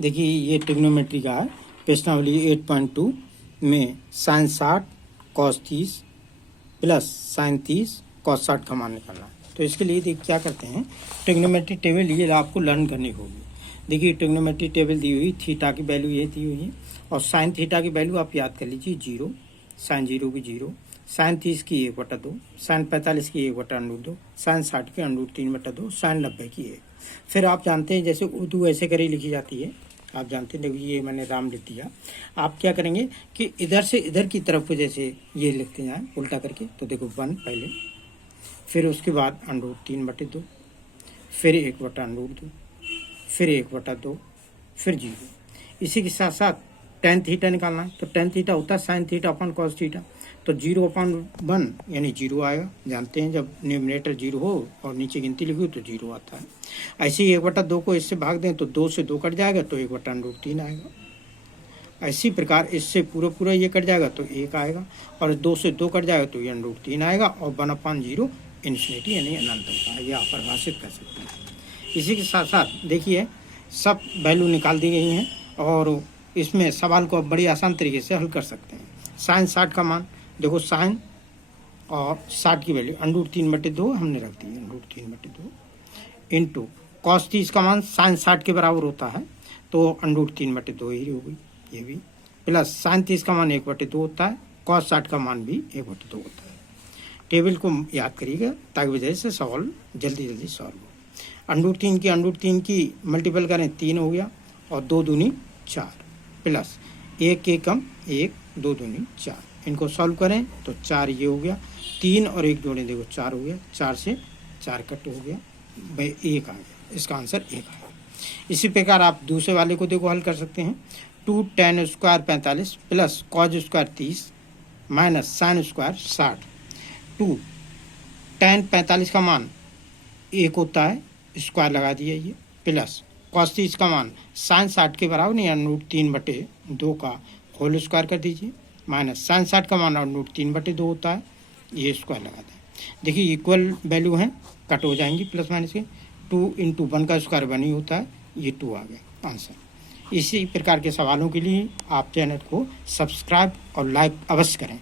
देखिए ये ट्रिग्नोमेट्री का है, प्रश्नावली 8.2 में sine 60 cos 30 plus sine 30 cos 60 का मान निकालना है। तो इसके लिए देखिए क्या करते हैं, ट्रिग्नोमेट्री टेबल ये आपको लर्न करनी होगी। देखिए ट्रिग्नोमेट्री टेबल दी हुई, थीटा की वैल्यू ये दी हुई है और साइन थीटा की वैल्यू आप याद कर लीजिए 0, साइन 0 की 0, साइन 30 की 1/2, साइन 45 की 1/√2, साइन 60 की √3/2, साइन 90 की 1। फिर आप जानते हैं जैसे उर्दू ऐसे करे लिखी जाती है, आप जानते हैं। देखिए ये मैंने राम लिख दिया। आप क्या करेंगे कि इधर से इधर की तरफ को जैसे ये लिखते जाएं उल्टा करके, तो देखो 1 पहले, फिर उसके बाद √3/2, फिर 1/√2, फिर 1/2, फिर 0। इसी के साथ साथ टेन थीटा निकालना है, तो टेन थीटा होता है sine theta upon cos theta, तो 0/1 यानी 0 आएगा। जानते हैं जब न्यूमरेटर 0 हो और नीचे गिनती लिखी हो तो 0 आता है। ऐसे ही 1/2 को इससे भाग दें तो 2 से 2 कट जाएगा तो 1/√3 आएगा। इसी प्रकार इससे पूरा ये कट जाएगा तो 1 आएगा, और 2 से 2 कट जाएगा तो ये √3 आएगा, और 1/0 इन्फिनिटी यानी अनंत होता है। यह आप परिभाषित कर सकते हैं। इसी के साथ साथ देखिए सब वैल्यू निकाल दी गई हैं और इसमें सवाल को आप बड़ी आसान तरीके से हल कर सकते हैं। साइन 60 का मान देखो, साइन और 60 की वैल्यू √3/2 हमने रख दी, √3/2 इंटू कॉस 30 का मान साइन 60 के बराबर होता है तो √3/2 ही होगी, ये भी प्लस साइन 30 का मान 1/2 होता है, कॉस 60 का मान भी 1/2 होता है। टेबल को याद करिएगा ताकि वजह से सवाल जल्दी सॉल्व हो। √3 की मल्टीपल करें 3 हो गया, और 2 दूनी 4 प्लस 1 के कम 1, 2 दूनी 4, इनको सॉल्व करें तो 4 ये हो गया, 3 और 1 जोड़ें देखो 4 हो गया, 4 से 4 कट हो गया भाई 1 आ गया, इसका आंसर 1 आएगा। इसी प्रकार आप दूसरे वाले को देखो हल कर सकते हैं। 2 tan² 45 plus cos² 30 minus sin² 60। 2 tan 45 का मान 1 होता है, स्क्वायर लगा दिया ये, प्लस cos 30 का मान sin 60 के बराबर नहीं, √3/2 का होल स्क्वायर कर दीजिए, माइनस sin 60 का मान √3/2 होता है, ये स्क्वायर लगा दें। देखिए इक्वल वैल्यू हैं, कट हो जाएंगी प्लस माइनस के। 2 × 1 का स्क्वायर 1 ही होता है, ये 2 आ गया आंसर। इसी प्रकार के सवालों के लिए आप चैनल को सब्सक्राइब और लाइक अवश्य करें।